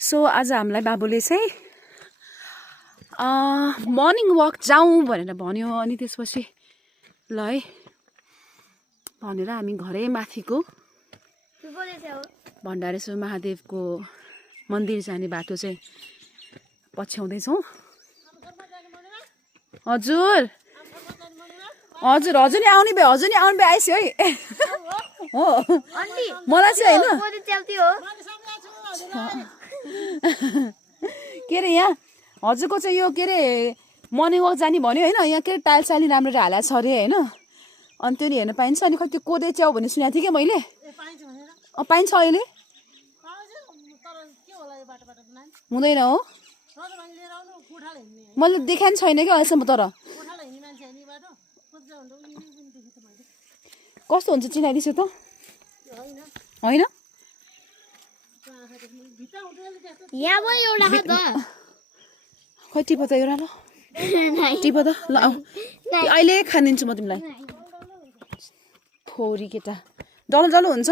So आज हामीलाई बाबुले चाहिँ मर्निङ वक जाउँ भनेर भन्यो। अनि त्यसपछि ल है भनेर हामी घरै माथिको भण्डारेश्वर महादेवको मन्दिर जाने बाटो चाहिँ पछ्याउँदैछौँ। हजुर हजुर हजुर नि आउने भए आइसक्यो है। हो मलाई चाहिँ होइन के अरे यहाँ हजुरको चाहिँ यो के अरे मर्निङ वक जाने भन्यो होइन। यहाँ के अरे टाइल्स साइली राम्ररी हालेको छ अरे होइन। अनि त्यो नि हेर्न पाइन्छ। अनि खै त्यो कोदे च्याउ भन्ने सुनेको थिएँ कि मैले। पाइन्छ अहिले हुँदैन हो मैले देखाएको छैन कि अहिलेसम्म। तर कस्तो हुन्छ चिनाइदिन्छु त होइन। खै टिप त एउटा ल टिप त ल आऊ अहिले खानिदिन्छु म तिमीलाई। थोरी केटा डल्लो डल्लो हुन्छ।